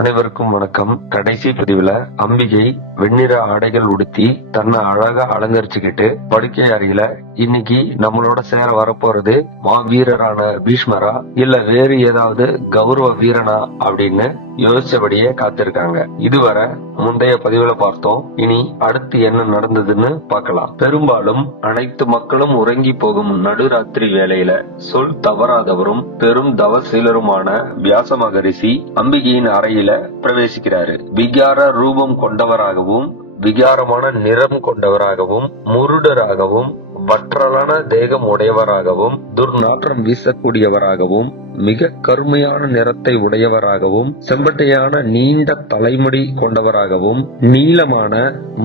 அனைவருக்கும் வணக்கம். கடைசி பதிவுல அம்பிகை வெண்ணிற ஆடைகள் உடுத்தி தன்னை அழகா அலங்கரிச்சுக்கிட்டு படுக்கை அறையில இன்னைக்கு நம்மளோட சேர வரப்போறது மாவீரரான பீஷ்மரா இல்ல வேறு ஏதாவது கௌரவ வீரனா அப்படின்னு யோசிச்சபடியே காத்திருக்காங்க. இதுவரை முந்தைய பதிவுல பார்த்தோம். இனி அடுத்து என்ன நடந்ததுன்னு பார்க்கலாம். பெரும்பாலும் அனைத்து மக்களும் உறங்கி போகும் நடுராத்திரி வேளையில சொல் தவறாதவரும் பெரும் தவசீலருமான வியாச மகரிஷி அம்பிகையின் அறையில பிரவேசிக்கிறாரு. விகார ரூபம் கொண்டவராகவும் விகாரமான நிறம் கொண்டவராகவும் முருடராகவும் வற்றலான தேகம் உடையவராகவும் துர்நாற்றம் வீசக்கூடியவராகவும் மிக கருமையான நிறத்தை உடையவராகவும் செம்பட்டையான நீண்ட தலைமுடி கொண்டவராகவும் நீளமான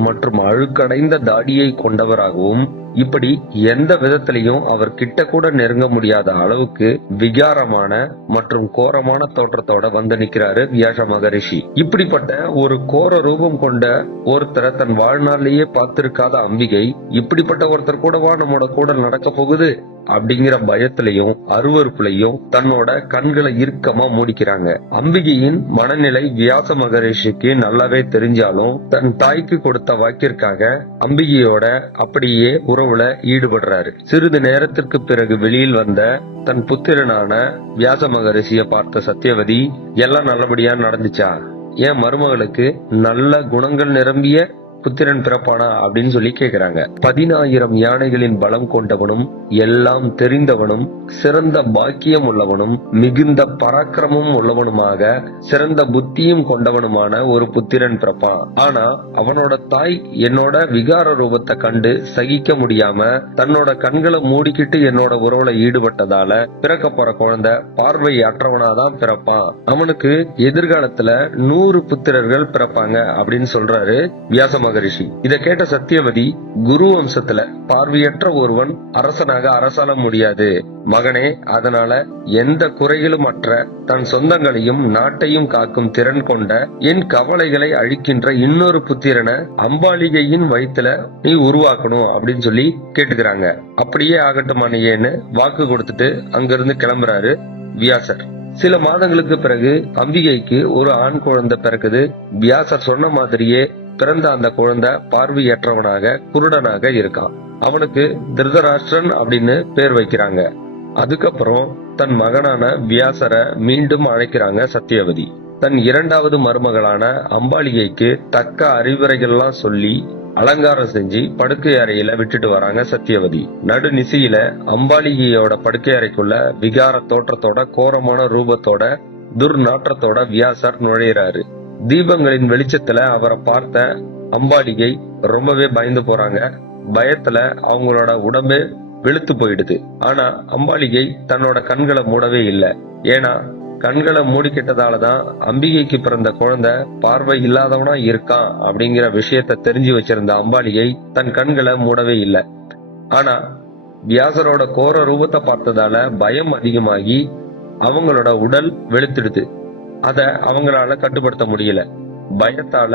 மற்றும் அழுக்கடைந்த தாடியை கொண்டவராகவும் இப்படி எந்த விதத்திலையும் அவர் கிட்ட கூட நெருங்க முடியாத அளவுக்கு விகாரமான மற்றும் கோரமான தோற்றத்தோட வந்து நிக்கிறாரு வியாச மகரிஷி. இப்படிப்பட்ட ஒரு கோர ரூபம் கொண்ட ஒருத்தரை தன் வாழ்நாளிலேயே பார்த்திருக்காத அம்பிகை இப்படிப்பட்ட ஒருத்தர் கூடவா நம்மோட கூட நடக்க போகுது அப்படிங்கிற பயத்திலையும் அருவறுப்புலையும் தன்னோட கண்களை இறுக்கமா மூடிக்கிறாங்க. அம்பிகையின் மனநிலை வியாச மகரிஷிக்கு நல்லாவே தெரிஞ்சாலும் தன் தாய்க்கு கொடுத்த வாக்கிற்காக அம்பிகையோட அப்படியே உறவுல ஈடுபடுறாரு. சிறிது நேரத்திற்கு பிறகு வெளியில் வந்த தன் புத்திரனான வியாச மகரிஷிய பார்த்த சத்தியவதி, எல்லாம் நல்லபடியா நடந்துச்சா? என் மருமகளுக்கு நல்ல குணங்கள் நிரம்பிய புத்திரன் பிறப்பானா அப்படின்னு சொல்லி கேக்குறாங்க. 10,000 யானைகளின் பலம் கொண்டவனும் எல்லாம் தெரிந்தவனும் சிறந்த பாக்கியம் உள்ளவனும் மிகுந்த பராக்கிரமும் உள்ளவனுமாக சிறந்த புத்தியும் கொண்டவனுமான ஒரு புத்திரன் பிறப்பான். ஆனா அவனோட தாய் என்னோட விகார ரூபத்தை கண்டு சகிக்க முடியாம தன்னோட கண்களை மூடிக்கிட்டு என்னோட உறவுல ஈடுபட்டதால பிறக்க போற குழந்தை பார்வை அற்றவனாதான் பிறப்பான். அவனுக்கு எதிர்காலத்துல 100 புத்திரர்கள் பிறப்பாங்க அப்படின்னு சொல்றாரு வியாச மகரிஷி. இத கேட்ட சத்தியவதி, குரு வம்சத்துல பார்வையற்ற ஒருவன் அரசனாக அரசாள முடியாது மகனே, அதனால எந்த குறைகளும் அற்ற தன் சொந்தங்களையும் நாட்டையும் காக்கும் திறன் கொண்ட என் கவலைகளை அழிக்கின்ற இன்னொரு புத்திரனை அம்பாலிகையின் வயிற்றுல நீ உருவாக்கணும் அப்படின்னு சொல்லி கேட்டுக்கிறாங்க. அப்படியே ஆகட்டும் அண்ணையேன்னு வாக்கு கொடுத்துட்டு அங்கிருந்து கிளம்புறாரு வியாசர். சில மாதங்களுக்கு பிறகு அம்பிகைக்கு ஒரு ஆண் குழந்தை பிறக்குது. வியாசர் சொன்ன மாதிரியே பிறந்த அந்த குழந்தை பார்வையற்றவனாக குருடனாக இருக்கான். அவனுக்கு திருதராஷ்டிரன் அப்படின்னு பேர் வைக்கிறாங்க. அதுக்கப்புறம் தன் மகனான வியாசரை மீண்டும் அழைக்கிறாங்க சத்தியவதி. தன் இரண்டாவது மருமகளான அம்பாலிகைக்கு தக்க அறிவுரைகள்லாம் சொல்லி அலங்காரம் செஞ்சு படுக்கை அறையில விட்டுட்டு வராங்க சத்தியவதி. நடுநிசையில அம்பாலிகையோட படுக்கை அறைக்குள்ள விகார தோற்றத்தோட கோரமான ரூபத்தோட துர்நாற்றத்தோட வியாசர் நுழையிறாரு. தீபங்களின் வெளிச்சத்துல அவரை பார்த்த அம்பாலிகை ரொம்பவே பயந்து போறாங்க. பயத்துல அவங்களோட உடம்பே வெளுத்து போயிடுது. ஆனா அம்பாலிகை தன்னோட கண்களை மூடவே இல்லை. ஏன்னா கண்களை மூடிக்கிட்டதாலதான் அம்பிகைக்கு பிறந்த குழந்தை பார்வை இல்லாதவனா இருக்கான் அப்படிங்கிற விஷயத்த தெரிஞ்சு வச்சிருந்த அம்பாலிகை தன் கண்களை மூடவே இல்லை. ஆனா வியாசரோட கோர ரூபத்தை பார்த்ததால பயம் அதிகமாகி அவங்களோட உடல் வெளுத்துடுது. அத அவங்களால கட்டுப்படுத்த முடியல. பயத்தால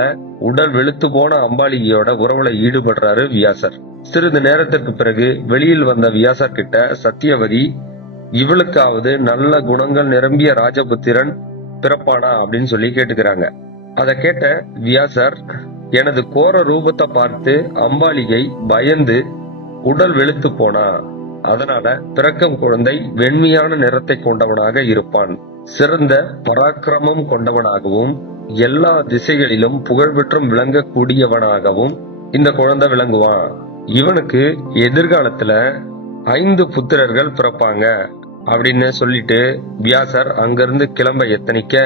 உடல் வெளுத்து போன அம்பாலிகையோட உறவுல ஈடுபடுறாரு வியாசர். சிறிது நேரத்திற்கு பிறகு வெளியில் வந்த வியாசர் கிட்ட சத்தியவதி, இவளுக்காவது நல்ல குணங்கள் நிரம்பிய ராஜபுத்திரன் பிறப்பானா அப்படின்னு சொல்லி கேட்டுக்கிறாங்க. அத கேட்ட வியாசர், எனது கோர ரூபத்தை பார்த்து அம்பாலிகை பயந்து உடல் வெளுத்து போனா, அதனால பிறக்கும் குழந்தை வெண்மையான நிறத்தை கொண்டவனாக இருப்பான். சிறந்த பராக்கிரமம் கொண்டவனாகவும் எல்லா திசைகளிலும் புகழ்பெற்றும் விளங்கக்கூடியவனாகவும் இந்த குழந்தை விளங்குவான். இவனுக்கு எதிர்காலத்துல 5 புத்திரர்கள் பிறப்பாங்க அப்படின்னு சொல்லிட்டு வியாசர் அங்கிருந்து கிளம்ப எத்தனிக்க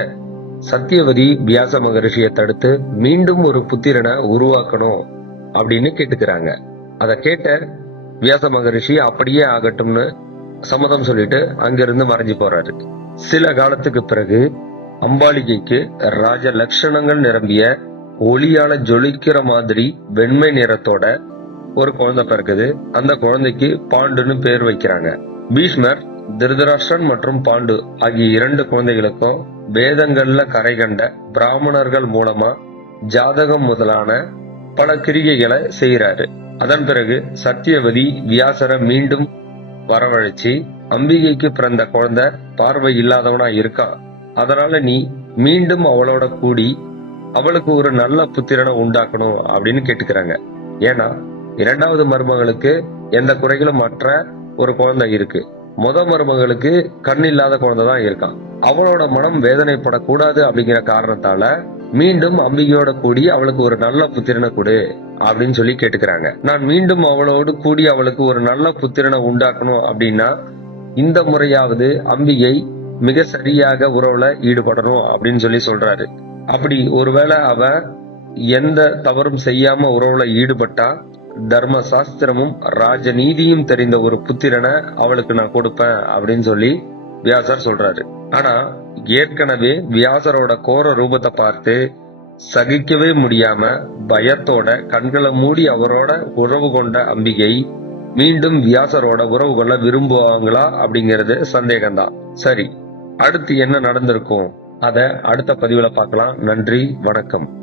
சத்தியவதி வியாச மகரிஷியை தடுத்து மீண்டும் ஒரு புத்திரனை உருவாக்கணும் அப்படின்னு கேட்டுக்கிறாங்க. அத கேட்ட வியாச மகரிஷி அப்படியே ஆகட்டும்னு சம்மதம் சொல்லிட்டு அங்கிருந்து மறைஞ்சு போறாரு. சில காலத்துக்கு பிறகு அம்பாலிகைக்கு ராஜ லட்சணங்கள் நிரம்பிய ஒளியால ஜொலிக்கிற மாதிரி வெண்மை நிறத்தோட ஒரு குழந்தை பிறகுது. அந்த குழந்தைக்கு பாண்டுன்னு பேர் வைக்கிறாங்க. பீஷ்மர், திருதராஷ்டிரன் மற்றும் பாண்டு ஆகிய 2 குழந்தைகளுக்கும் வேதங்கள்ல கரை கண்ட பிராமணர்கள் மூலமா ஜாதகம் முதலான பல கிரிகைகளை செய்யறாரு. அதன் பிறகு சத்தியவதி வியாசரை மீண்டும் வரவழைச்சு, அம்பிகைக்கு பிறந்த குழந்தை பார்வை இல்லாதவனா இருக்கான், அதனால நீ மீண்டும் அவளோட கூடி அவளுக்கு ஒரு நல்ல புத்திரனை உண்டாக்கணும் அப்படின்னு கேட்டுக்கிறாங்க. ஏன்னா இரண்டாவது மருமகளுக்கு எந்த குறைகளும் மற்ற ஒரு குழந்தை இருக்கு. மருமகளுக்கு கண் இல்லாத குழந்தை தான் இருக்கான். அவளோட மனம் வேதனைப்படக்கூடாது அப்படிங்கிற காரணத்தால மீண்டும் அம்பிகையோட கூடி அவளுக்கு ஒரு நல்ல புத்திரனை கொடு அப்படின்னு சொல்லி கேட்டுக்கிறாங்க. நான் மீண்டும் அவளோடு கூடி அவளுக்கு ஒரு நல்ல புத்திரனை உண்டாக்கணும் அப்படின்னா இந்த முறையாவது அம்பிகை மிக சரியாக உறவுல ஈடுபடணும் அப்படின்னு சொல்லி சொல்றாரு. அப்படி ஒருவேளை அவ எந்த தவறும் செய்யாம உறவுல ஈடுபட்டா தர்ம சாஸ்திரமும் ராஜநீதியும் தெரிந்த ஒரு புத்திரனை அவளுக்கு நான் கொடுப்பேன் அப்படின்னு சொல்லி வியாசர் சொல்றாரு. ஆனா ஏற்கனவே வியாசரோட கோர ரூபத்தை பார்த்து சகிக்கவே முடியாம பயத்தோட கண்களை மூடி அவரோட உறவு கொண்ட அம்பிகை மீண்டும் வியாசரோட உறவு கொள்ள விரும்புவாங்களா அப்படிங்கிறது சந்தேகம்தான். சரி, அடுத்து என்ன நடந்திருக்கும் அத அடுத்த பதிவுல பார்க்கலாம். நன்றி, வணக்கம்.